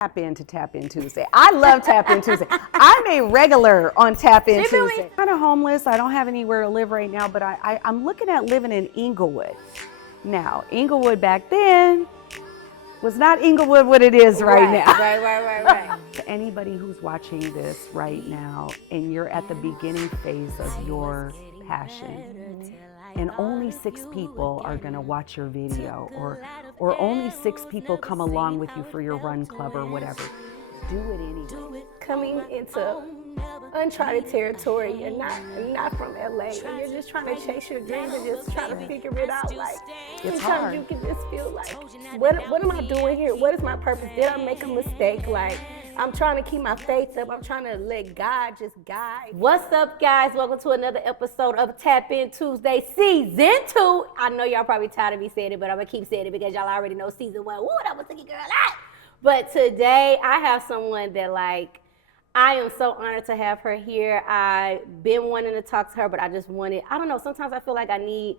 Tap In Tuesday. I love Tap In Tuesday. I'm a regular on Tap In Tuesday. I'm kind of homeless. I don't have anywhere to live right now, but I'm looking at living in Inglewood. Now, Inglewood back then was not Inglewood what it is right now. Right. To anybody who's watching this right now and you're at the beginning phase of your passion, and only 6 people are gonna watch your video, or only 6 people come along with you for your run club or whatever, do it anyway. Coming into uncharted territory, you're not from LA, and you're just trying to chase your dreams and just trying to figure it out. Like, It's sometimes hard. you can just feel like, what am I doing here? What is my purpose? Did I make a mistake? Like, I'm trying to keep my faith up. I'm trying to let God just guide. What's up, guys? Welcome to another episode of Tap In Tuesday Season 2. I know y'all probably tired of me saying it, but I'm going to keep saying it because y'all already know Season 1. Woo, that was thinking girl out. But today, I have someone that, like, I am so honored to have her here. I've been wanting to talk to her, but I just wanted, I don't know, sometimes I feel like I need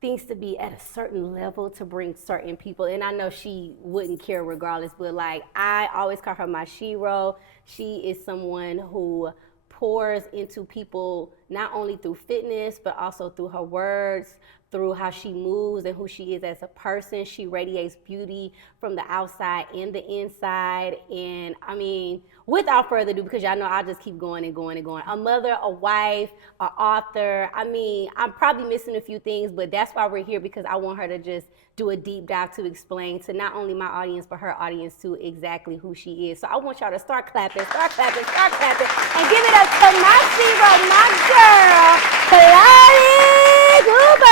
things to be at a certain level to bring certain people. And I know she wouldn't care regardless, but like, I always call her my shero. She is someone who pours into people not only through fitness, but also through her words, through how she moves and who she is as a person. She radiates beauty from the outside and the inside. And I mean, without further ado, because y'all know I'll just keep going and going and going. A mother, a wife, an author. I mean, I'm probably missing a few things, but that's why we're here, because I want her to just do a deep dive to explain to not only my audience, but her audience too, exactly who she is. So I want y'all to start clapping, and give it up to my shero, my girl, Claudine Cooper.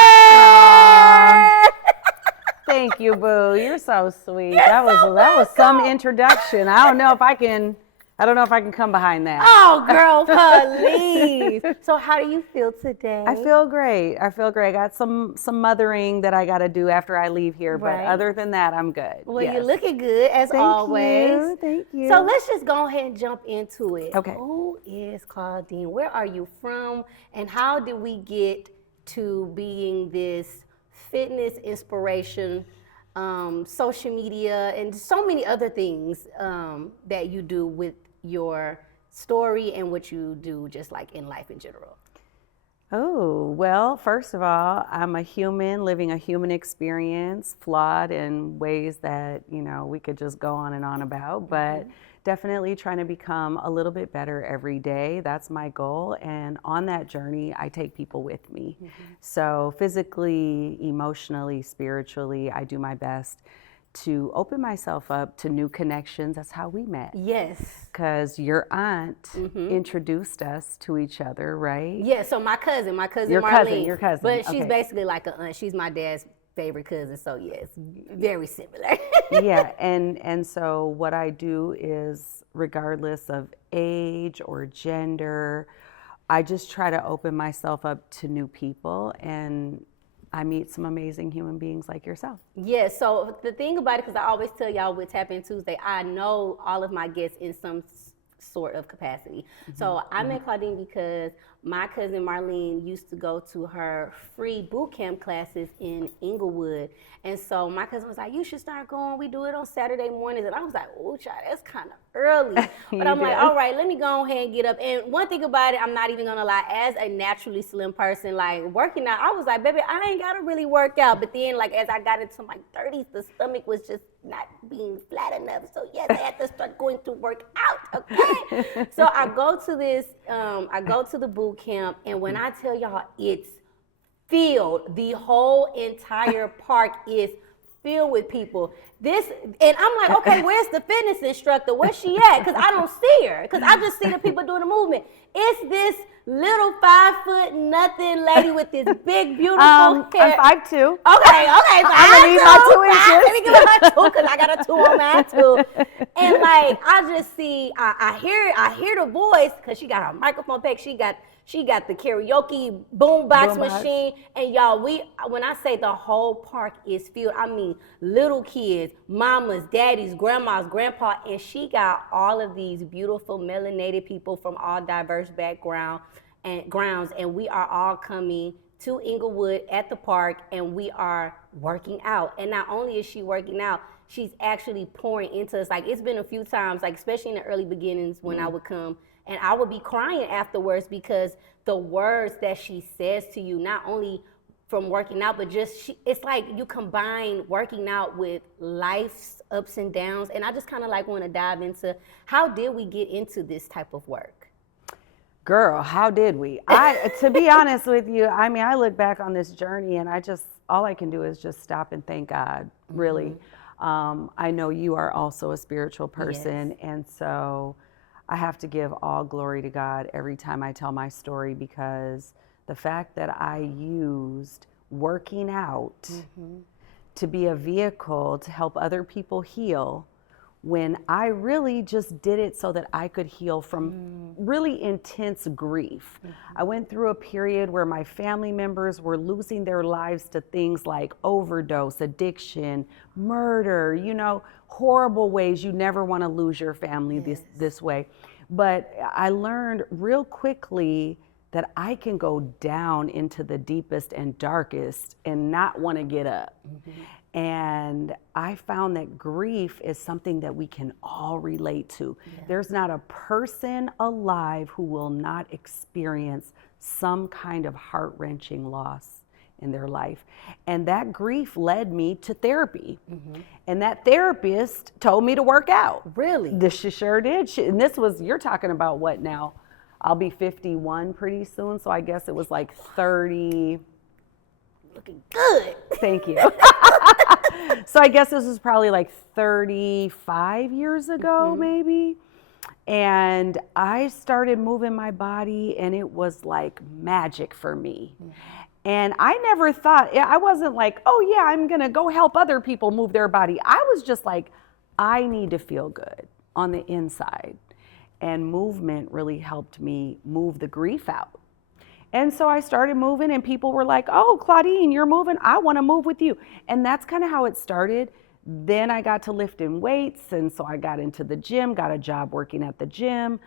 Thank you, boo. You're so sweet. That was some introduction. I don't know if I can come behind that. Oh, girl, please. So how do you feel today? I feel great. I got some mothering that I got to do after I leave here, but Right. other than that, I'm good. Well, Yes. you're looking good, as always. Thank you. So let's just go ahead and jump into it. Okay. Who is Claudine? Where are you from? And how did we get to being this fitness inspiration, social media, and so many other things that you do with your story and what you do just like in life in general? Oh, well, first of all, I'm a human living a human experience, flawed in ways that, we could just go on and on about, but definitely trying to become a little bit better every day. That's my goal. And on that journey, I take people with me. So physically, emotionally, spiritually, I do my best to open myself up to new connections. That's how we met. Yes. Because your aunt introduced us to each other, right? Yeah, so my cousin Your Marlene. your cousin. But she's Okay. basically like an aunt. She's my dad's favorite cousin, so yes, very similar. Yeah, and so what I do is, regardless of age or gender, I just try to open myself up to new people, and I meet some amazing human beings like yourself. Yeah, so the thing about it, because I always tell y'all with Tap In Tuesday, I know all of my guests in some sort of capacity. So I met Claudine because my cousin Marlene used to go to her free boot camp classes in Inglewood. And so my cousin was like, you should start going. We do it on Saturday mornings. And I was like, oh, child, that's kind of early. But I'm like, all right, let me go ahead and get up. And one thing about it, I'm not even going to lie, as a naturally slim person, like working out, I was like, baby, I ain't got to really work out. But then, like, as I got into my 30s, the stomach was just not being flat enough. So yes, I had to start going to work out, okay? So I go to the boot camp, and when I tell y'all it's filled, the whole entire park is filled with people. And I'm like, okay, where's the fitness instructor? Where's she at? Because I don't see her, because I just see the people doing the movement. It's this little 5'0" lady with this big, beautiful hair. I'm 5'2". Okay, so I'm gonna need my 2 inches. Let me give her my 2, because I got a 2 on mine too. And like, I just see, I hear the voice, because she got her microphone pack. She got the karaoke boombox machine. And y'all, when I say the whole park is filled, I mean little kids, mamas, daddies, grandmas, grandpa, and she got all of these beautiful melanated people from all diverse backgrounds, and we are all coming to Inglewood at the park, and we are working out. And not only is she working out, she's actually pouring into us. Like, it's been a few times, like especially in the early beginnings when I would come and I would be crying afterwards because the words that she says to you, not only from working out, but just it's like you combine working out with life's ups and downs. And I just kind of like want to dive into, how did we get into this type of work? Girl, how did we? To be honest with you, I mean, I look back on this journey and all I can do is just stop and thank God, really. I know you are also a spiritual person, Yes. and so I have to give all glory to God every time I tell my story, because the fact that I used working out to be a vehicle to help other people heal, when I really just did it so that I could heal from really intense grief. I went through a period where my family members were losing their lives to things like overdose, addiction, murder, you know, horrible ways. You never want to lose your family this way. But I learned real quickly that I can go down into the deepest and darkest and not want to get up. And I found that grief is something that we can all relate to. There's not a person alive who will not experience some kind of heart-wrenching loss in their life. And that grief led me to therapy. And that therapist told me to work out. Really? She sure did. And this was, you're talking about what now? I'll be 51 pretty soon, so I guess it was like 30. Looking good. Thank you. So I guess this was probably like 35 years ago, maybe. And I started moving my body, and it was like magic for me. And I never thought, I wasn't like, oh yeah, I'm gonna go help other people move their body. I was just like, I need to feel good on the inside. And movement really helped me move the grief out. And so I started moving, and people were like, oh, Claudine, you're moving. I want to move with you. And that's kind of how it started. Then I got to lifting weights. And so I got into the gym, got a job working at the gym.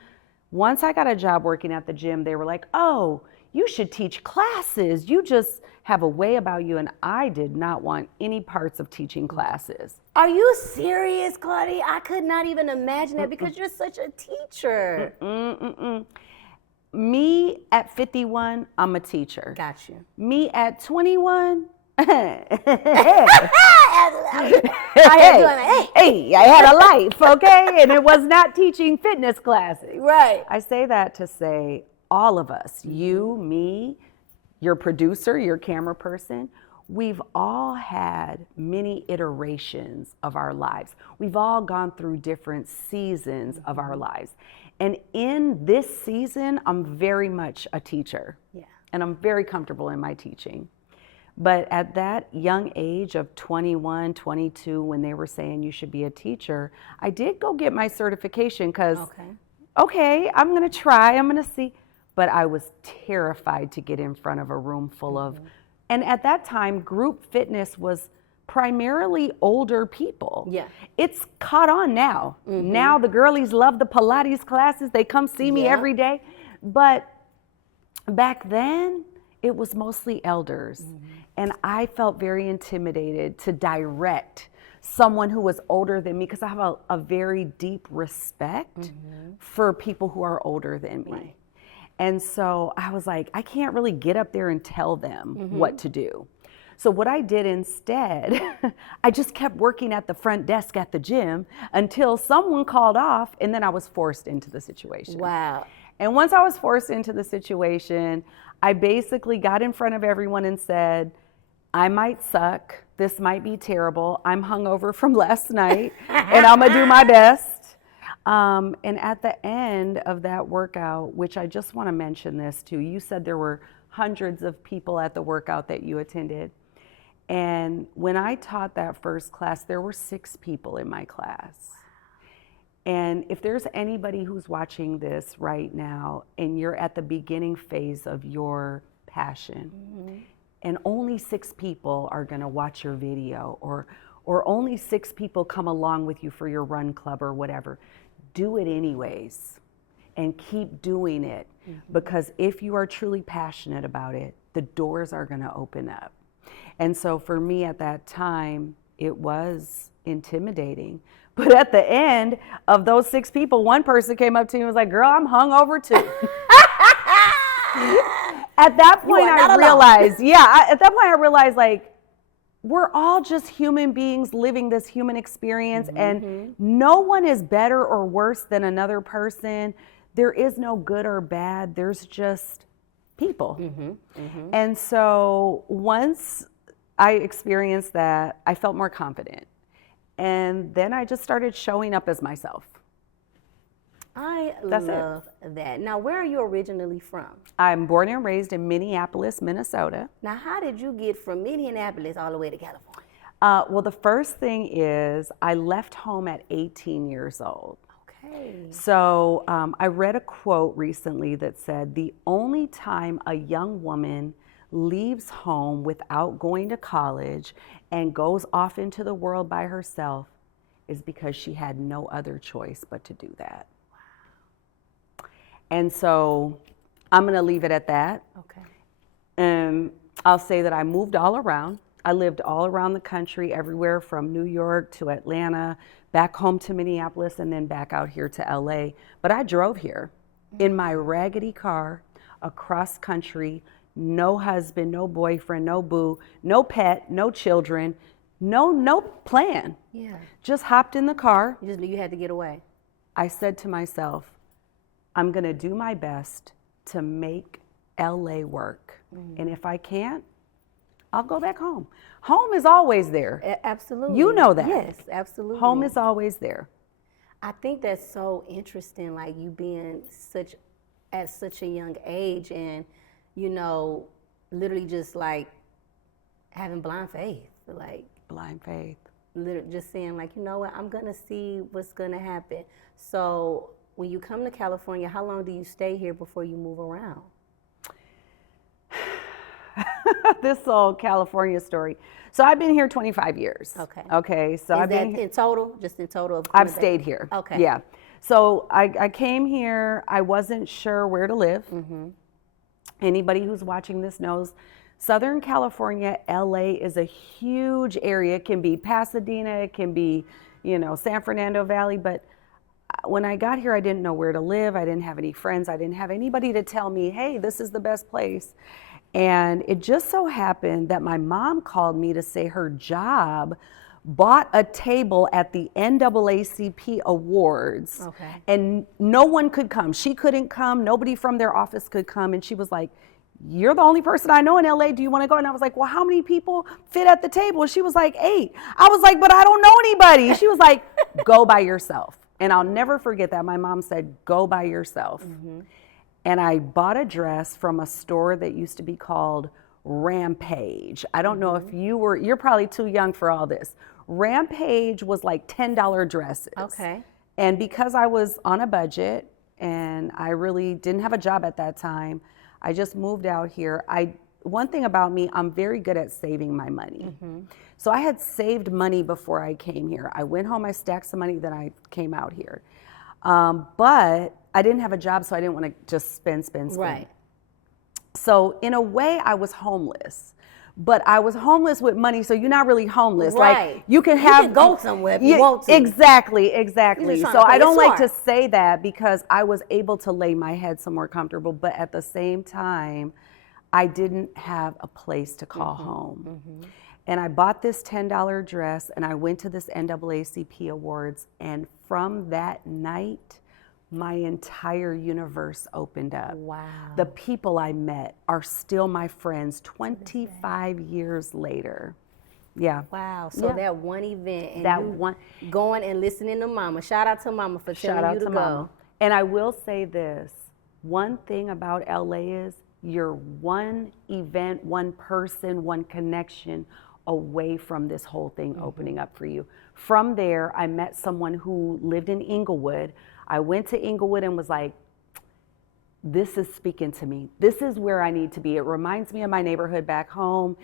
Once I got a job working at the gym, they were like, oh, you should teach classes. You just have a way about you. And I did not want any parts of teaching classes. Are you serious, Claudine? I could not even imagine that because you're such a teacher. Me at 51, I'm a teacher. Got you. Me at 21, I had a life, okay? And it was not teaching fitness classes. Right. I say that to say all of us, you, me, your producer, your camera person, we've all had many iterations of our lives. We've all gone through different seasons of our lives. And in this season, I'm very much a teacher. And I'm very comfortable in my teaching. But at that young age of 21, 22, when they were saying you should be a teacher, I did go get my certification because, okay, I'm gonna try, I'm gonna see. But I was terrified to get in front of a room full of, and at that time, group fitness was primarily older people. It's caught on now. Now the girlies love the Pilates classes. They come see me every day. But back then, it was mostly elders. And I felt very intimidated to direct someone who was older than me because I have a very deep respect for people who are older than me. And so I was like, I can't really get up there and tell them what to do. So what I did instead, I just kept working at the front desk at the gym until someone called off, and then I was forced into the situation. Wow. And once I was forced into the situation, I basically got in front of everyone and said, I might suck, this might be terrible, I'm hungover from last night, and I'm gonna do my best. And at the end of that workout, which I just wanna mention this too, you said there were hundreds of people at the workout that you attended. And when I taught that first class, there were 6 people in my class. And if there's anybody who's watching this right now and you're at the beginning phase of your passion, and only 6 people are gonna watch your video, or only 6 people come along with you for your run club or whatever, do it anyways and keep doing it. Because if you are truly passionate about it, the doors are gonna open up. And so for me at that time, it was intimidating. But at the end of those 6 people, one person came up to me and was like, girl, I'm hungover too. At that point, I realized, at that point I realized, like, we're all just human beings living this human experience, and no one is better or worse than another person. There is no good or bad. There's just people. And so once I experienced that, I felt more confident. And then I just started showing up as myself. Love that. Now, where are you originally from? I'm born and raised in Minneapolis, Minnesota. Now, how did you get from Minneapolis all the way to California? Well, the first thing is I left home at 18 years old. Okay. So I read a quote recently that said, the only time a young woman leaves home without going to college and goes off into the world by herself is because she had no other choice but to do that. Wow. And so I'm going to leave it at that. Okay. I'll say that I moved all around. I lived all around the country, everywhere from New York to Atlanta, back home to Minneapolis, and then back out here to LA. But I drove here in my raggedy car across country. No husband, no boyfriend, no boo, no pet, no children, no plan. Yeah. Just hopped in the car. You just knew you had to get away. I said to myself, I'm gonna do my best to make LA work. And if I can't, I'll go back home. Home is always there. Absolutely. You know that. Yes, absolutely. Home is always there. I think that's so interesting, like you being at such a young age and, you know, literally just like having blind faith, like blind faith. Literally just saying like, you know what, I'm gonna see what's gonna happen. So when you come to California, how long do you stay here before you move around? This old California story. So I've been here 25 years. Okay. Okay. So I've been in total, just in total? I've stayed here. Okay. Yeah. So I came here. I wasn't sure where to live. Anybody who's watching this knows Southern California, LA is a huge area. It can be Pasadena, it can be, you know, San Fernando Valley. But when I got here, I didn't know where to live. I didn't have any friends. I didn't have anybody to tell me, hey, this is the best place. And it just so happened that my mom called me to say her job bought a table at the NAACP Awards. Okay. And no one could come. She couldn't come. Nobody from their office could come. And she was like, you're the only person I know in LA. Do you want to go? And I was like, well, how many people fit at the table? And she was like, 8. I was like, but I don't know anybody. She was like, go by yourself. And I'll never forget that. My mom said, go by yourself. And I bought a dress from a store that used to be called Rampage. I don't know if you're probably too young for all this. Rampage was like $10 dresses. Okay. And because I was on a budget and I really didn't have a job at that time, I just moved out here. One thing about me, I'm very good at saving my money. So I had saved money before I came here. I went home, I stacked some money, then I came out here. But I didn't have a job, so I didn't want to just spend. Right. So in a way, I was homeless. But I was homeless with money, so you're not really homeless. Right. Like you can go somewhere if you want to. Exactly. So I don't like to smart. say that because I was able to lay my head somewhere comfortable, but at the same time, I didn't have a place to call home. And I bought this $10 dress and I went to this NAACP Awards, and from that night, my entire universe opened up. Wow. The people I met are still my friends 25 years later. Yeah. Wow. So that one event and that you one going and listening to Mama. Shout out to Mama for telling you to go. Mama. And I will say this, one thing about LA is you're one event, one person, one connection away from this whole thing opening up for you. From there, I met someone who lived in Inglewood. I went to Inglewood and was like, this is speaking to me. This is where I need to be. It reminds me of my neighborhood back home.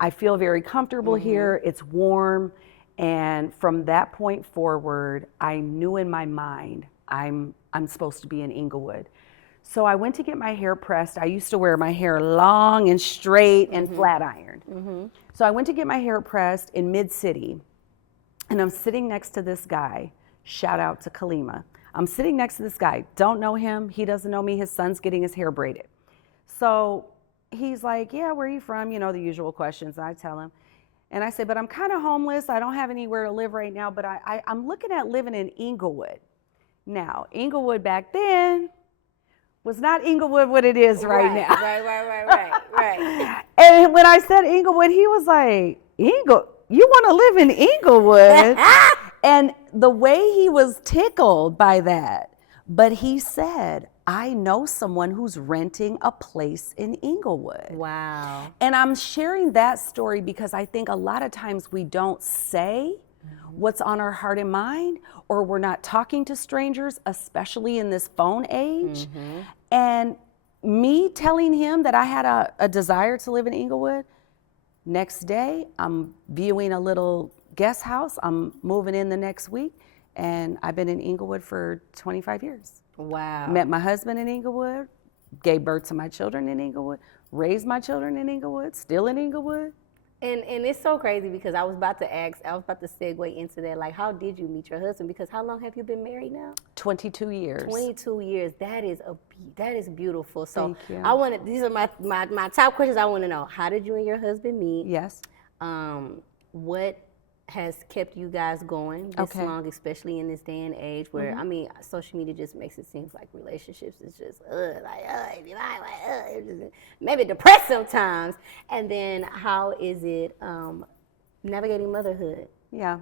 I feel very comfortable here. It's warm. And from that point forward, I knew in my mind, I'm supposed to be in Inglewood. So I went to get my hair pressed. I used to wear my hair long and straight and flat ironed. So I went to get my hair pressed in Mid-City. And I'm sitting next to this guy. Shout out to Kalima. I'm sitting next to this guy. Don't know him. He doesn't know me. His son's getting his hair braided. So he's like, yeah, where are you from? You know, the usual questions. I tell him. And I say, but I'm kind of homeless. I don't have anywhere to live right now, but I'm looking at living in Inglewood. Now, Inglewood back then was not Inglewood what it is right now. Right. And when I said Inglewood, he was like, you want to live in Inglewood? And the way he was tickled by that, but he said, I know someone who's renting a place in Inglewood. Wow. And I'm sharing that story because I think a lot of times we don't say what's on our heart and mind, or we're not talking to strangers, especially in this phone age. And me telling him that I had a desire to live in Inglewood, next day I'm viewing a little guest house. I'm moving in the next week, and I've been in Inglewood for 25 years. Wow. Met my husband in Inglewood, gave birth to my children in Inglewood, raised my children in Inglewood, still in Inglewood. And it's so crazy because I was about to segue into that. Like, how did you meet your husband? Because how long have you been married now? 22 years. 22 years. That is beautiful. So Thank you. I wanted, these are my top questions I want to know. How did you and your husband meet? Yes. What has kept you guys going this long, especially in this day and age where, I mean, social media just makes it seem like relationships is just, maybe depressed sometimes. And then how is it navigating motherhood? Yeah.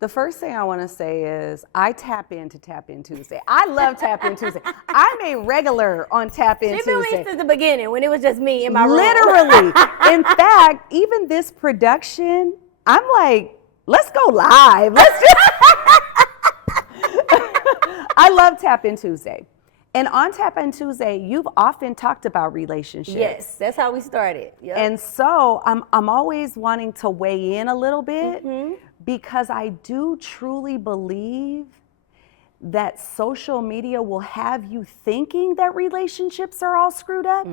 The first thing I want to say is I tap into Tap-In Tuesday. I love Tap-In Tuesday. I'm a regular on Tap-In Tuesday. You've been since the beginning when it was just me in my room. Literally. In fact, even this production, I'm like, let's go live. I love Tap-In Tuesday. And on Tap-In Tuesday, you've often talked about relationships. Yes, that's how we started. Yep. And so I'm always wanting to weigh in a little bit because I do truly believe that social media will have you thinking that relationships are all screwed up.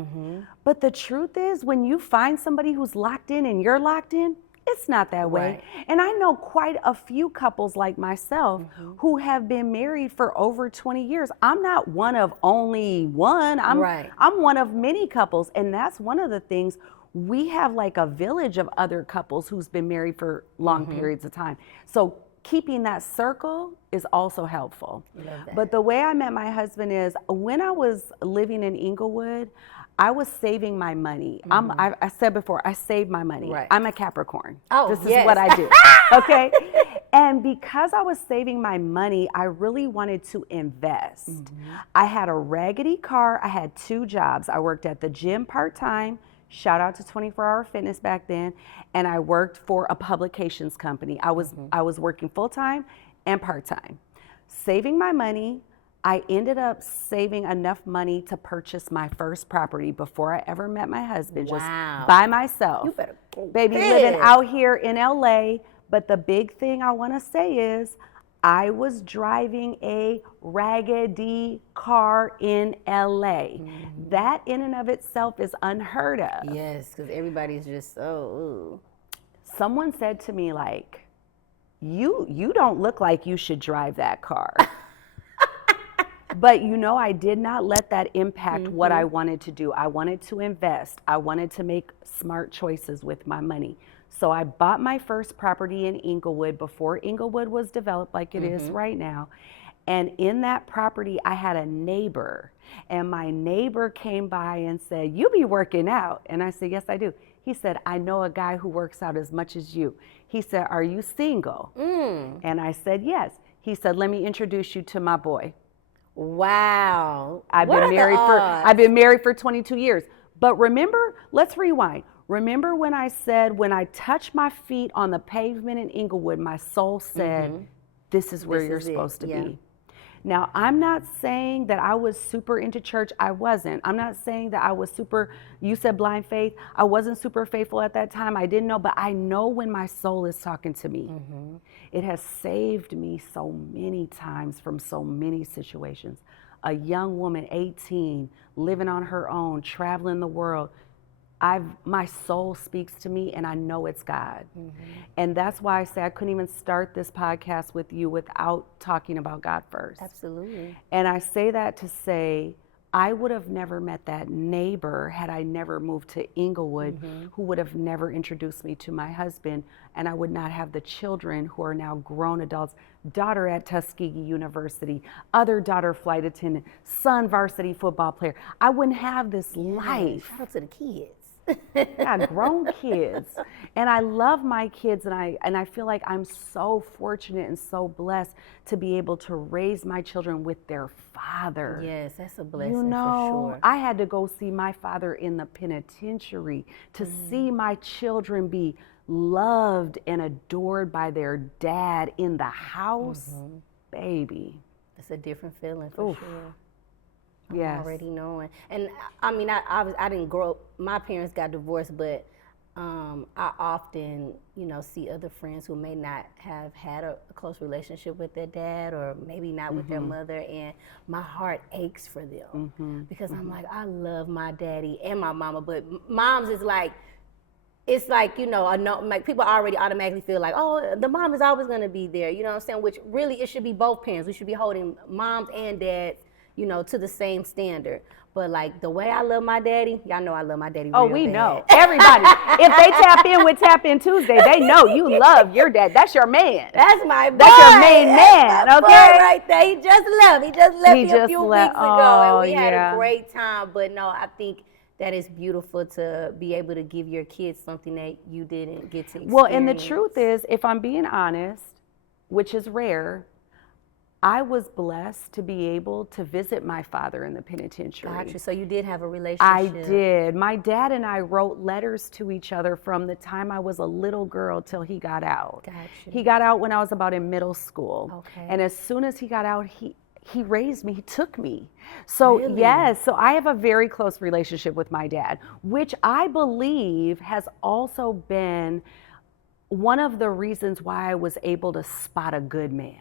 But the truth is, when you find somebody who's locked in and you're locked in, it's not that way. And I know quite a few couples like myself who have been married for over 20 years. I'm not one of only one. I'm one of many couples. And that's one of the things. We have like a village of other couples who's been married for long periods of time. So keeping that circle is also helpful. But the way I met my husband is when I was living in Inglewood, I was saving my money. I said before, I save my money. I'm a Capricorn. This is what I do. Okay? And because I was saving my money, I really wanted to invest. I had a raggedy car. I had 2 jobs. I worked at the gym part-time. Shout out to 24-Hour Fitness back then. And I worked for a publications company. I was working full-time and part-time. Saving my money. I ended up saving enough money to purchase my first property before I ever met my husband, just by myself. You better go baby, big. living out here in LA. But the big thing I want to say is I was driving a raggedy car in LA. That in and of itself is unheard of. Yes, because everybody's just so, Someone said to me, like, you don't look like you should drive that car. But I did not let that impact what I wanted to do. I wanted to invest. I wanted to make smart choices with my money. So I bought my first property in Inglewood before Inglewood was developed like it is right now. And in that property, I had a neighbor. And my neighbor came by and said, "You be working out?" And I said, "Yes, I do." He said, "I know a guy who works out as much as you." He said, "Are you single?" And I said, "Yes." He said, "Let me introduce you to my boy." Wow. I've been married for 22 years. But remember, let's rewind. Remember when I said, when I touched my feet on the pavement in Inglewood, my soul said, this is where you're supposed to be. Now, I'm not saying that I was super into church. I wasn't. I'm not saying that I was super, you said blind faith. I wasn't super faithful at that time. I didn't know, but I know when my soul is talking to me. It has saved me so many times from so many situations. A young woman, 18, living on her own, traveling the world. my soul speaks to me, and I know it's God. And that's why I say I couldn't even start this podcast with you without talking about God first. Absolutely. And I say that to say, I would have never met that neighbor had I never moved to Inglewood, who would have never introduced me to my husband, and I would not have the children who are now grown adults, daughter at Tuskegee University, other daughter flight attendant, son varsity football player. I wouldn't have this life. Shout out to the kids. Yeah, grown kids. And I love my kids, and I feel like I'm so fortunate and so blessed to be able to raise my children with their father. Yes, that's a blessing You know, for sure. I had to go see my father in the penitentiary to see my children be loved and adored by their dad in the house. Baby. It's a different feeling for sure. Yes. Already knowing. And I mean, I didn't grow up, my parents got divorced, but I often, see other friends who may not have had a close relationship with their dad, or maybe not with their mother, and my heart aches for them because I'm like, I love my daddy and my mama, but moms is like, it's like, like people already automatically feel like, oh, the mom is always going to be there, you know what I'm saying? Which really, it should be both parents. We should be holding moms and dads, to the same standard. But like the way I love my daddy, y'all know I love my daddy. Oh, real we bad. know. Everybody. If they tap in with Tap In Tuesday, they know you love your dad. That's your man. That's my boy. That's your main man, That's my okay? boy right there. He just left me a few weeks ago, and we had yeah. a great time. But no, I think that is beautiful to be able to give your kids something that you didn't get to experience. Well, and the truth is, if I'm being honest, which is rare, I was blessed to be able to visit my father in the penitentiary. Gotcha. So you did have a relationship. I did. My dad and I wrote letters to each other from the time I was a little girl till he got out. Gotcha. He got out when I was about in middle school. Okay. And as soon as he got out, he raised me, he took me. So Really? yes, so I have a very close relationship with my dad, which I believe has also been one of the reasons why I was able to spot a good man.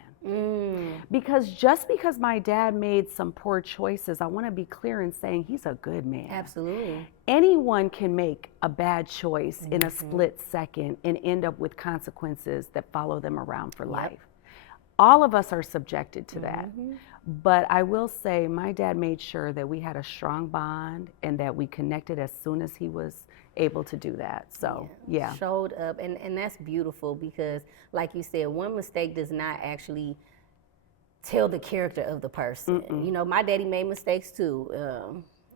Because just because my dad made some poor choices, I want to be clear in saying he's a good man. Absolutely. Anyone can make a bad choice in a split second and end up with consequences that follow them around for life. All of us are subjected to that. But I will say my dad made sure that we had a strong bond and that we connected as soon as he was able to do that. So, yeah. Showed up. And that's beautiful because, like you said, one mistake does not actually tell the character of the person. My daddy made mistakes too.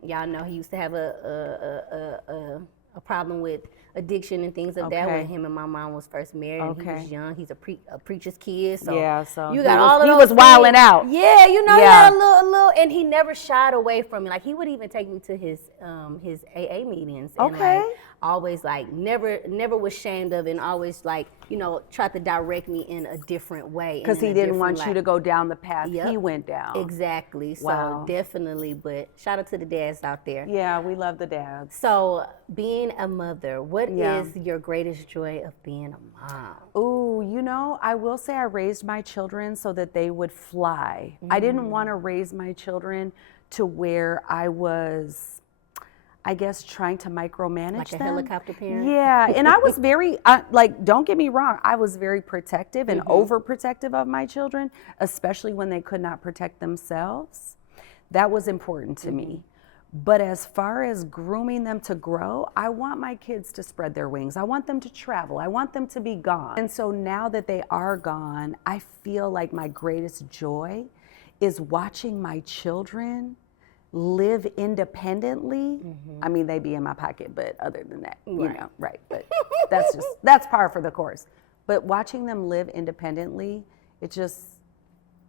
Y'all know he used to have a problem with addiction and things of that when him and my mom was first married. And he was young. He's a preacher's kid. So so you got all of those. He was wilding out. Yeah, he had a little, and he never shied away from me. Like he would even take me to his AA meetings. And like, always like never was ashamed of it, and always like tried to direct me in a different way. Because he didn't want you to go down the path he went down. Exactly. So definitely. But shout out to the dads out there. Yeah, we love the dads. So being a mother, what is your greatest joy of being a mom? Ooh, I will say I raised my children so that they would fly. I didn't want to raise my children to where I was, I guess, trying to micromanage like a them. helicopter parent? Yeah, and I was very, don't get me wrong, I was very protective and overprotective of my children, especially when they could not protect themselves. That was important to me. But as far as grooming them to grow, I want my kids to spread their wings. I want them to travel. I want them to be gone. And so now that they are gone, I feel like my greatest joy is watching my children live independently. I mean, they be in my pocket, but other than that, but that's par for the course. But watching them live independently,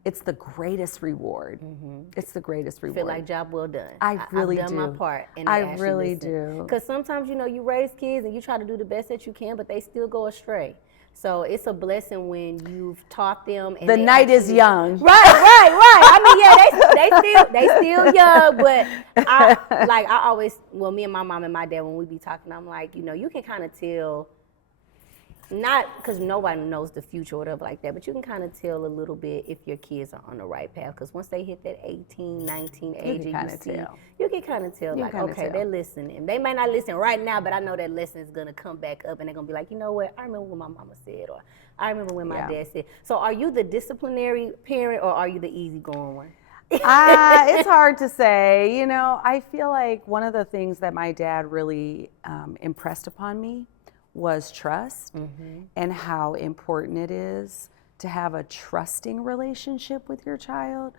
it's the greatest reward. It's the greatest reward. Feel like job well done. I really do. I've done my part. And I really do. Because sometimes, you raise kids and you try to do the best that you can, but they still go astray. So it's a blessing when you've taught them. And the night is young. Right. I mean, they still young, but I always, me and my mom and my dad, when we be talking, I'm like, you can kind of tell not because nobody knows the future or whatever like that, but you can kind of tell a little bit if your kids are on the right path. Because once they hit that 18, 19 age, you can kind of tell, like, okay, they're listening. They may not listen right now, but I know that lesson is going to come back up and they're going to be like, you know what, I remember what my mama said, or I remember when my dad said. So are you the disciplinary parent or are you the easygoing one? It's hard to say. You know, I feel like one of the things that my dad really impressed upon me was trust, and how important it is to have a trusting relationship with your child,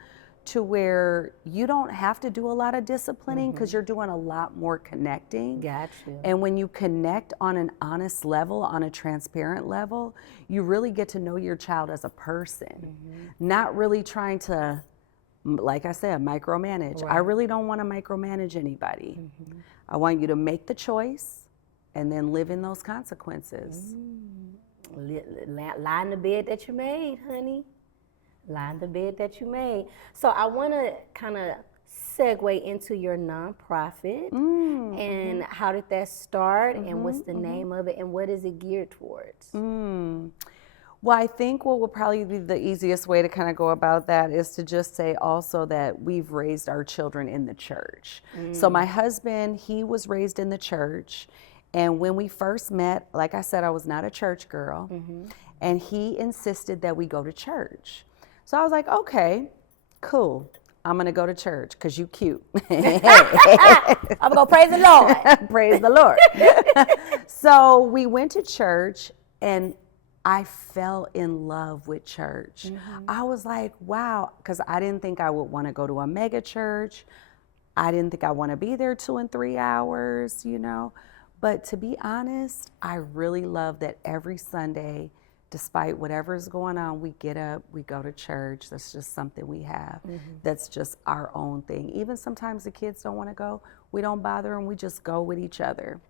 to where you don't have to do a lot of disciplining because you're doing a lot more connecting. Gotcha. And when you connect on an honest level, on a transparent level, you really get to know your child as a person, not really trying to, like I said, micromanage. I really don't want to micromanage anybody. I want you to make the choice and then live in those consequences. Lie in the bed that you made, honey. Lie in the bed that you made. So I want to kind of segue into your nonprofit, and how did that start, and what's the name of it, and what is it geared towards? Well, I think what will probably be the easiest way to kind of go about that is to just say also that we've raised our children in the church. So my husband, he was raised in the church. And when we first met, like I said, I was not a church girl. And he insisted that we go to church. So I was like, okay, cool. I'm going to go to church because you cute. I'm going to go praise the Lord. Praise the Lord. So we went to church, and I fell in love with church. I was like, wow, because I didn't think I would want to go to a mega church. I didn't think I want to be there 2 and 3 hours, you know. But to be honest, I really love that every Sunday, despite whatever's going on, we get up, we go to church. That's just something we have. That's just our own thing. Even sometimes the kids don't want to go, we don't bother them, we just go with each other.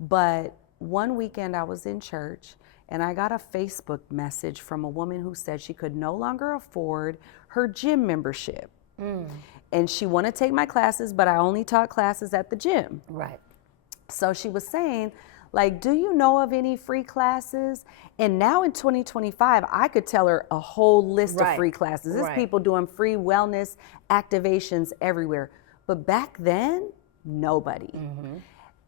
But one weekend I was in church, and I got a Facebook message from a woman who said she could no longer afford her gym membership. And she wanted to take my classes, but I only taught classes at the gym. Right. So she was saying, like, do you know of any free classes? And now in 2025, I could tell her a whole list of free classes. There's people doing free wellness activations everywhere. But back then, nobody.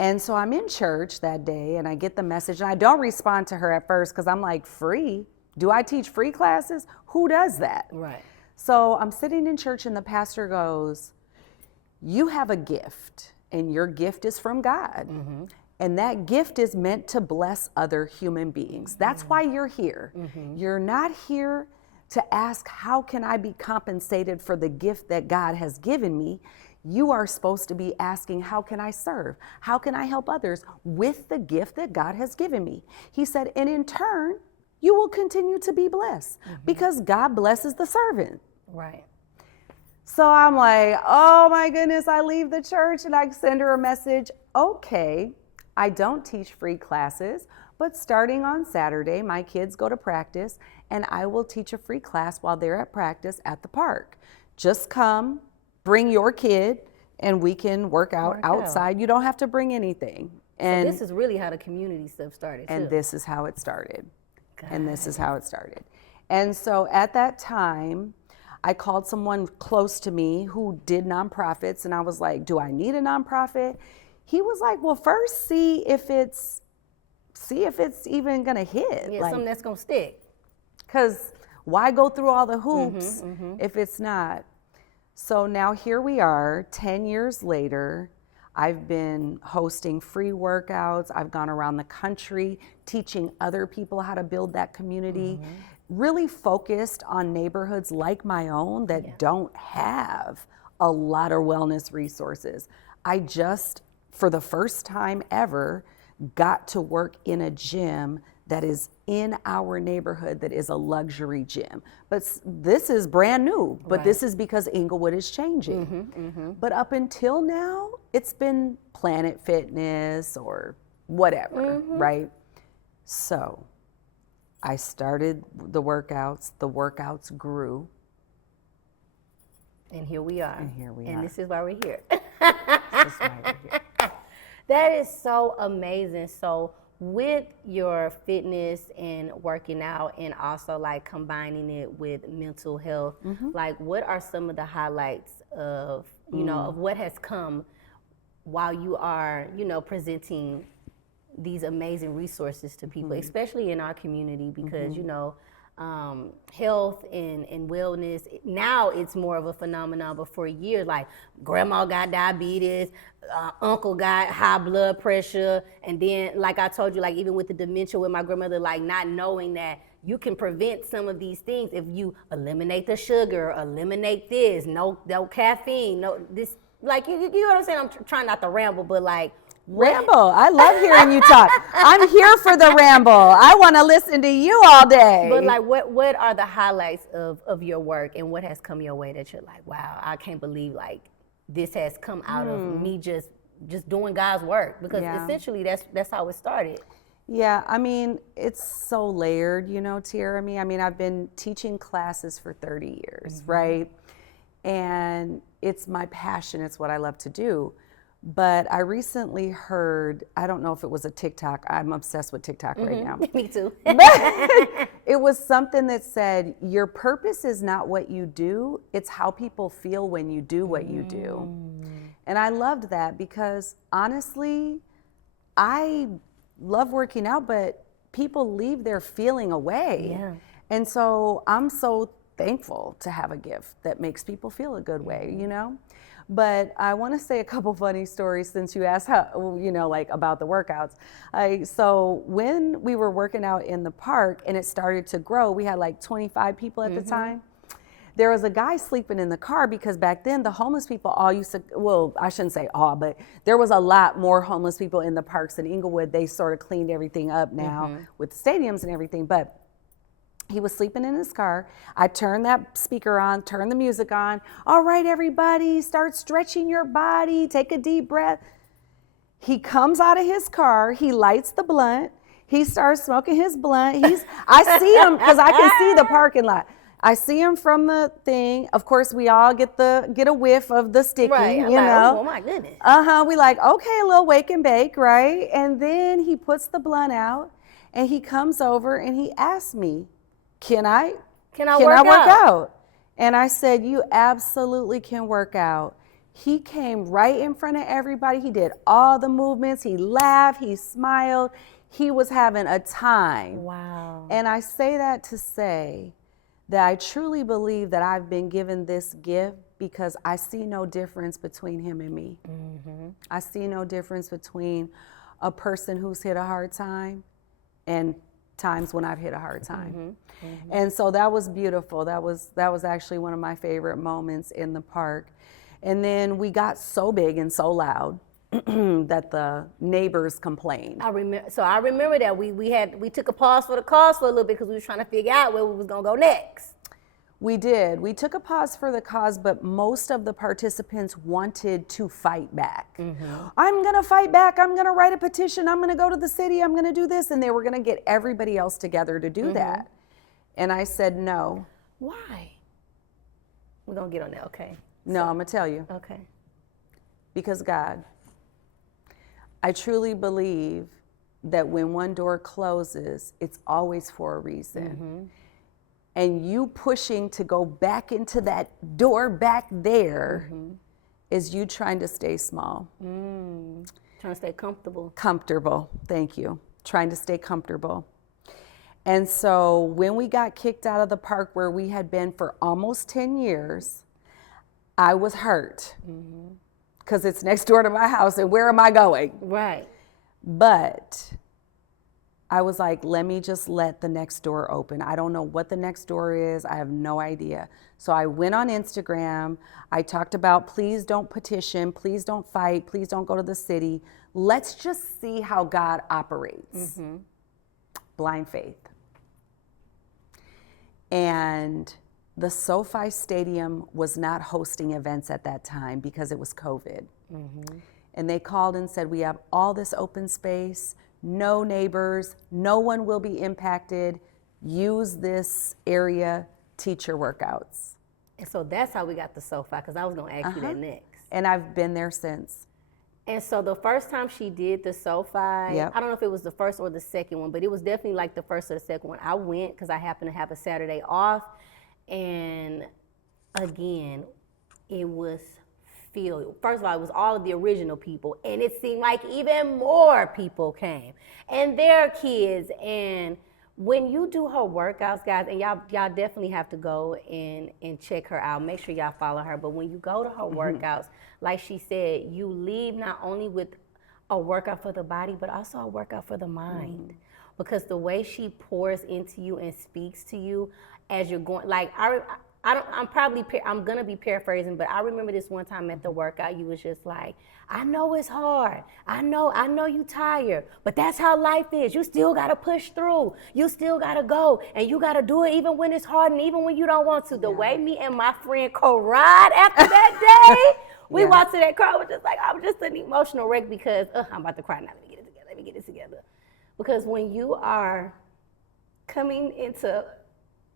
And so I'm in church that day, and I get the message, and I don't respond to her at first because I'm like, free? Do I teach free classes? Who does that? Right. So I'm sitting in church, and the pastor goes, you have a gift. And your gift is from God. And that gift is meant to bless other human beings. That's why you're here. You're not here to ask, how can I be compensated for the gift that God has given me? You are supposed to be asking, how can I serve? How can I help others with the gift that God has given me? He said, and in turn, you will continue to be blessed because God blesses the servant. Right. So I'm like, oh my goodness, I leave the church and I send her a message. Okay, I don't teach free classes, but starting on Saturday, my kids go to practice and I will teach a free class while they're at practice at the park. Just come, bring your kid, and we can work out outside. You don't have to bring anything. And so this is really how the community stuff started, and this is how it started. And this is how it started. And so at that time, I called someone close to me who did nonprofits, and I was like, do I need a nonprofit? He was like, well, first see if it's even gonna hit. Yeah, something that's gonna stick. Because why go through all the hoops if it's not? So now here we are, 10 years later. I've been hosting free workouts. I've gone around the country teaching other people how to build that community. Really focused on neighborhoods like my own that don't have a lot of wellness resources. I just, for the first time ever, got to work in a gym that is in our neighborhood that is a luxury gym. But this is brand new, but this is because Inglewood is changing. But up until now, it's been Planet Fitness or whatever, right? So I started the workouts grew. And here we are. And this is why we're here. This is why we're here. That is so amazing. So with your fitness and working out and also like combining it with mental health, like what are some of the highlights of, you know, of what has come while you are, you know, presenting these amazing resources to people, especially in our community, because, you know, health and wellness, now it's more of a phenomenon, but for years, like grandma got diabetes, uncle got high blood pressure, and then like I told you, like even with the dementia with my grandmother, like not knowing that you can prevent some of these things if you eliminate the sugar, eliminate this, no caffeine, no this, like you know what I'm saying? I'm trying not to ramble, but like, Ramble. I love hearing you talk. I'm here for the ramble. I want to listen to you all day. But like, what are the highlights of your work, and what has come your way that you're like, wow, I can't believe like this has come out of me just doing God's work, because essentially that's how it started. Yeah, I mean, it's so layered, you know, Tiara. I mean, I've been teaching classes for 30 years, right? And it's my passion. It's what I love to do. But I recently heard, I don't know if it was a TikTok. I'm obsessed with TikTok right now. Me too. It was something that said, your purpose is not what you do, it's how people feel when you do what you do. And I loved that because honestly, I love working out, but people leave their feeling away. Yeah. And so I'm so thankful to have a gift that makes people feel a good way, you know? But I want to say a couple funny stories since you asked how, you know, like about the workouts. So when we were working out in the park and it started to grow, we had like 25 people at the time. There was a guy sleeping in the car because back then the homeless people all used to, well, I shouldn't say all, but there was a lot more homeless people in the parks in Inglewood. They sort of cleaned everything up now with the stadiums and everything. But he was sleeping in his car. I turned that speaker on, turned the music on. All right, everybody, start stretching your body, take a deep breath. He comes out of his car, he lights the blunt, he starts smoking his blunt. I see him, because I can see the parking lot. I see him from the thing. Of course, we all get a whiff of the sticky, Right. you know. Oh my goodness. We like, okay, a little wake and bake, right? And then he puts the blunt out and he comes over and he asks me, Can I work out? And I said, you absolutely can work out. He came right in front of everybody. He did all the movements. He laughed, he smiled. He was having a time. Wow. And I say that to say that I truly believe that I've been given this gift because I see no difference between him and me. I see no difference between a person who's hit a hard time and times when I've hit a hard time. And so that was beautiful. That was actually one of my favorite moments in the park. And then we got so big and so loud that the neighbors complained. I remember that we took a pause for the cause for a little bit because we were trying to figure out where we was gonna go next. We did. We took a pause for the cause, but most of the participants wanted to fight back. I'm going to fight back. I'm going to write a petition. I'm going to go to the city. I'm going to do this. And they were going to get everybody else together to do that. And I said, no. Why? We're going to get on that, okay? No, I'm going to tell you. Okay. Because God, I truly believe that when one door closes, it's always for a reason. And you pushing to go back into that door back there is you trying to stay small. Trying to stay comfortable. Comfortable, thank you. Trying to stay comfortable. And so when we got kicked out of the park where we had been for almost 10 years, I was hurt because it's next door to my house and where am I going? Right. But I was like, let me just let the next door open. I don't know what the next door is. I have no idea. So I went on Instagram. I talked about, please don't petition. Please don't fight. Please don't go to the city. Let's just see how God operates. Blind faith. And the SoFi Stadium was not hosting events at that time because it was COVID. And they called and said, we have all this open space. No neighbors, no one will be impacted. Use this area, teach your workouts. And so that's how we got the SoFi, because I was going to ask you that next. And I've been there since. And so the first time she did the SoFi, I don't know if it was the first or the second one, but it was definitely like the first or the second one. I went because I happened to have a Saturday off. And again, it was filled. First of all, it was all of the original people. And it seemed like even more people came and their kids. And when you do her workouts, guys, and y'all definitely have to go and check her out. Make sure y'all follow her. But when you go to her workouts, like she said, you leave not only with a workout for the body, but also a workout for the mind. Because the way she pours into you and speaks to you as you're going, like I'm gonna be paraphrasing, but I remember this one time at the workout, you was just like, I know it's hard. I know you tired, but that's how life is. You still gotta push through. You still gotta go, and you gotta do it even when it's hard and even when you don't want to. The way me and my friend co-ride after that day, we walked to that car, was just like, I was just an emotional wreck because I'm about to cry now. Let me get it together. Because when you are coming into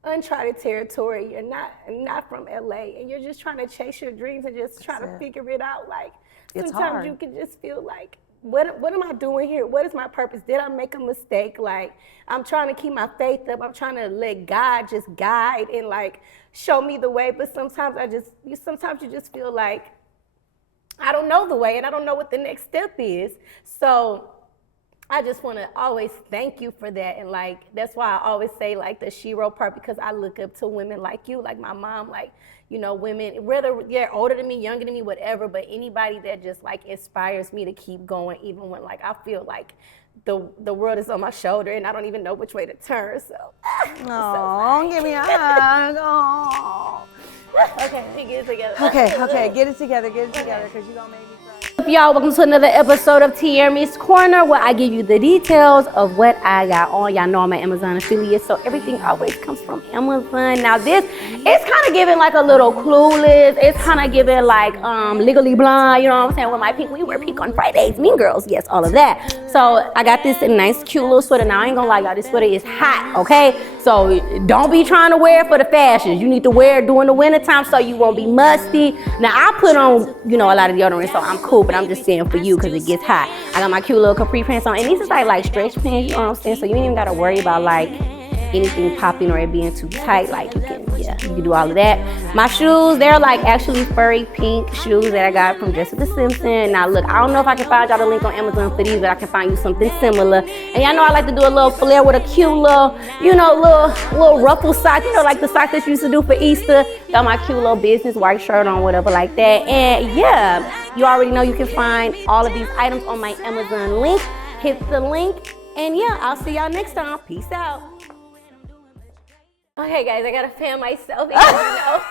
uncharted territory, you're not from LA, and you're just trying to chase your dreams and just trying to figure it out. Like sometimes you can just feel like, what am I doing here? What is my purpose? Did I make a mistake? Like, I'm trying to keep my faith up. I'm trying to let God just guide and like show me the way. But sometimes you just feel like I don't know the way and I don't know what the next step is. So I just want to always thank you for that. And like, that's why I always say like the shero part, because I look up to women like you, like my mom, like, you know, women, whether they're older than me, younger than me, whatever, but anybody that just like inspires me to keep going, even when like I feel like the world is on my shoulder and I don't even know which way to turn. So, give me a hug. Oh. Okay, let me get it together. Okay, get it together, because you're gonna make me cry. Y'all, welcome to another episode of Tierney's Corner, where I give you the details of what I got on. Y'all know I'm an Amazon affiliate, so everything always comes from Amazon. Now this, it's kind of giving like a little Clueless. It's kind of giving like Legally Blonde, you know what I'm saying? With my pink, we wear pink on Fridays, Mean Girls, yes, all of that. So I got this nice, cute little sweater. Now I ain't gonna lie, y'all, this sweater is hot, okay? So don't be trying to wear it for the fashions. You need to wear it during the wintertime so you won't be musty. Now I put on, you know, a lot of deodorant, so I'm cool, but I'm just saying for you because it gets hot. I got my cute little capri pants on, and these is like stretch pants, you know what I'm saying? So you ain't even gotta worry about like anything popping or it being too tight. Like you can do all of that. My shoes, they're like actually furry pink shoes that I got from Jessica Simpson. Now look, I don't know if I can find y'all the link on Amazon for these, but I can find you something similar. And y'all know I like to do a little flare with a cute little, you know, little ruffle sock, you know, like the socks that you used to do for Easter. Got my cute little business white shirt on, whatever like that. And yeah, you already know you can find all of these items on my Amazon link. Hit the link, and yeah, I'll see y'all next time. Peace out. Okay, guys, I gotta fan myself. You know,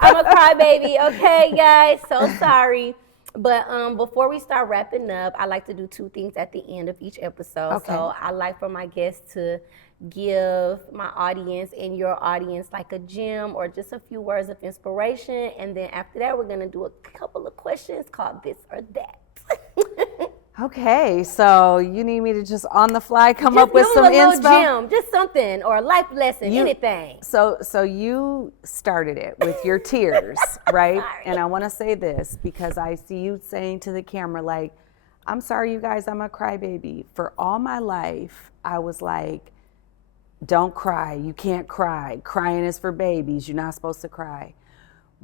I'm a crybaby. Okay, guys, so sorry. But before we start wrapping up, I like to do two things at the end of each episode. Okay. So I like for my guests to give my audience and your audience like a gem or just a few words of inspiration. And then after that, we're gonna do a couple of questions called This or That. Okay, so you need me to just on the fly come up with some inspo? Just a little gem, just something, or a life lesson, anything. So you started it with your tears, right? Sorry. And I want to say this because I see you saying to the camera, like, I'm sorry, you guys, I'm a crybaby. For all my life, I was like, don't cry, you can't cry. Crying is for babies, you're not supposed to cry.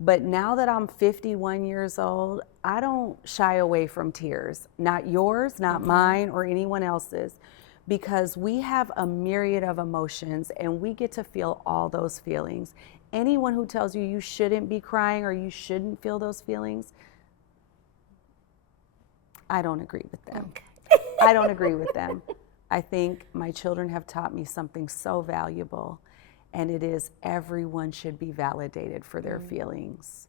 But now that I'm 51 years old, I don't shy away from tears. Not yours, not mine, or anyone else's. Because we have a myriad of emotions and we get to feel all those feelings. Anyone who tells you you shouldn't be crying or you shouldn't feel those feelings, I don't agree with them. Okay. I don't agree with them. I think my children have taught me something so valuable. And it is everyone should be validated for their feelings.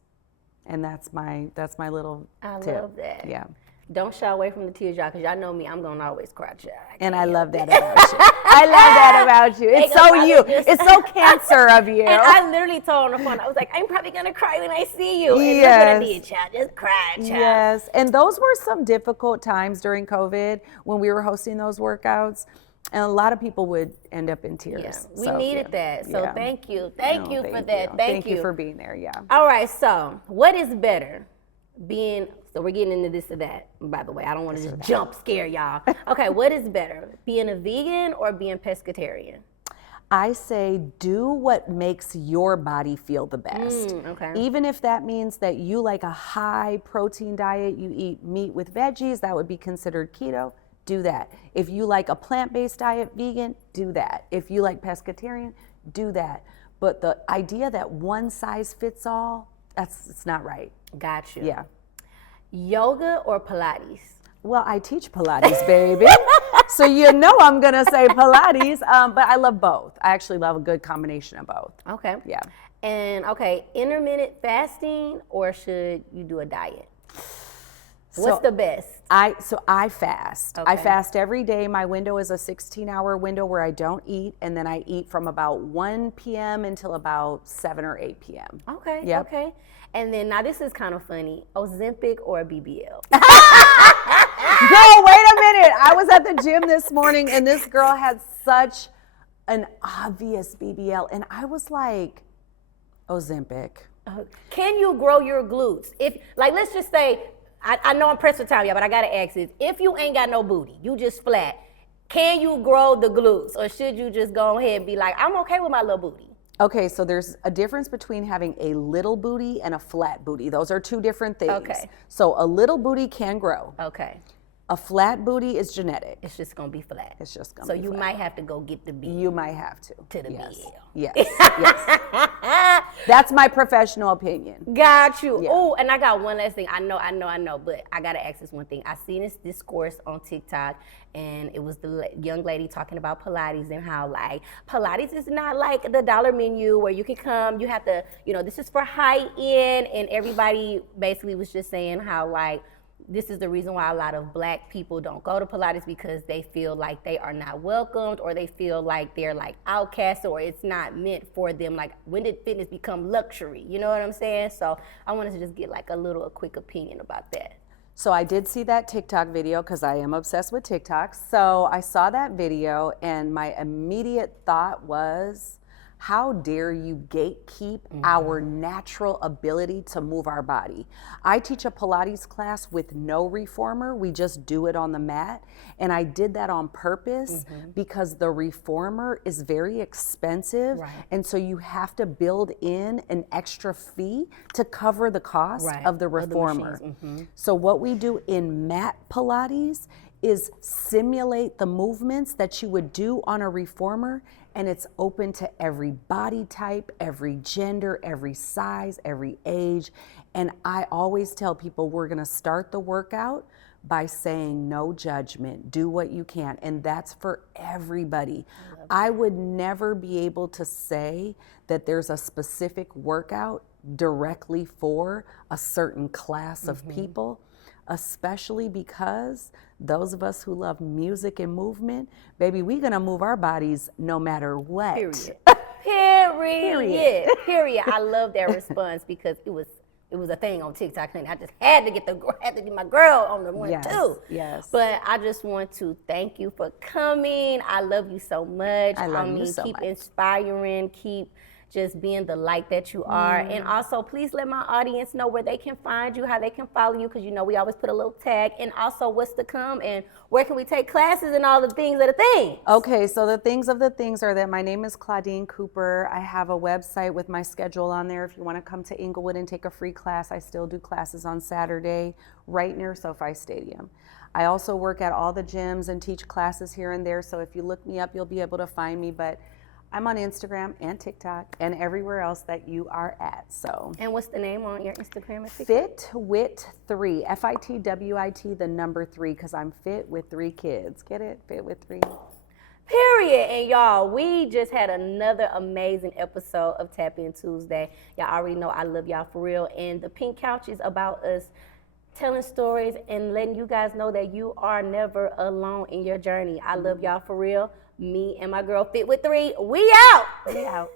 And that's my little tip. I love that. Yeah. Don't shy away from the tears, y'all, because y'all know me, I'm going to always cry, y'all. And I love that about you. I love that about you. It's so you. It's so Cancer of you. And I literally told on the phone, I was like, I'm probably going to cry when I see you. And yes. Look what I did, child. Just cry, child. Yes. And those were some difficult times during COVID when we were hosting those workouts. And a lot of people would end up in tears. Yeah, we needed that. So thank you. Thank you for that. Thank you for being there. Yeah. All right. So what is better, So we're getting into this or that, by the way. I don't want to just jump scare y'all. Okay, what is better, being a vegan or being pescatarian? I say do what makes your body feel the best. Okay. Even if that means that you like a high protein diet, you eat meat with veggies, that would be considered keto, do that. If you like a plant-based diet, vegan, do that. If you like pescatarian, do that. But the idea that one size fits all, it's not right. Got you. Yeah. Yoga or Pilates? Well, I teach Pilates, baby. So you know I'm going to say Pilates, but I love both. I actually love a good combination of both. Okay. Yeah. And, okay, intermittent fasting or should you do a diet? What's the best? I fast. Okay. I fast every day. My window is a 16-hour window where I don't eat, and then I eat from about 1 p.m. until about 7 or 8 p.m. Okay, Yep. okay. And then, now this is kind of funny, Ozempic or BBL? No, wait a minute. I was at the gym this morning, and this girl had such an obvious BBL, and I was like, Ozempic. Can you grow your glutes? If, like, let's just say, I know I'm pressed for time, y'all, but I gotta ask this. If you ain't got no booty, you just flat, can you grow the glutes? Or should you just go ahead and be like, I'm okay with my little booty? Okay, so there's a difference between having a little booty and a flat booty. Those are two different things. Okay. So a little booty can grow. Okay. A flat booty is genetic. It's just gonna be flat. It's just gonna so be you flat. might have to go get the B. You might have to. To the yes. BL. Yes, yes. That's my professional opinion. Got you. Yeah. Oh, and I got one last thing. I know, but I gotta ask this one thing. I seen this discourse on TikTok, and it was the young lady talking about Pilates and how, like, Pilates is not like the dollar menu where you can come, you have to, this is for high end, and everybody basically was just saying how, like, this is the reason why a lot of Black people don't go to Pilates, because they feel like they are not welcomed, or they feel like they're like outcasts, or it's not meant for them. Like, when did fitness become luxury? You know what I'm saying? So I wanted to just get like a quick opinion about that. So I did see that TikTok video because I am obsessed with TikTok. So I saw that video, and my immediate thought was, how dare you gatekeep our natural ability to move our body? I teach a Pilates class with no reformer. We just do it on the mat. And I did that on purpose because the reformer is very expensive. Right. And so you have to build in an extra fee to cover the cost of the reformer. So what we do in mat Pilates is simulate the movements that you would do on a reformer, and it's open to every body type, every gender, every size, every age. And I always tell people we're gonna start the workout by saying no judgment, do what you can, and that's for everybody. I would never be able to say that there's a specific workout directly for a certain class of people, especially because those of us who love music and movement, baby, we're gonna move our bodies no matter what. Period. I love that response because it was a thing on TikTok, and I just had to get my girl on the one too. Yes. But I just want to thank you for coming. I love you so much. I love you so keep much. Inspiring, keep just being the light that you are. And also, please let my audience know where they can find you, how they can follow you, because we always put a little tag, and also what's to come, and where can we take classes, and all the things of the things. Okay, so the things of the things are that my name is Claudine Cooper. I have a website with my schedule on there. If you want to come to Inglewood and take a free class, I still do classes on Saturday right near SoFi Stadium. I also work at all the gyms and teach classes here and there, so if you look me up, you'll be able to find me. But I'm on Instagram and TikTok and everywhere else that you are at. So. And what's the name on your Instagram and TikTok? FitWit3, FITWIT, the number 3, because I'm fit with 3 kids. Get it? Fit with 3. Period. And y'all, we just had another amazing episode of Tap In Tuesday. Y'all already know I love y'all for real. And the Pink Couch is about us telling stories and letting you guys know that you are never alone in your journey. I love y'all for real. Me and my girl Fit with 3, we out. We out.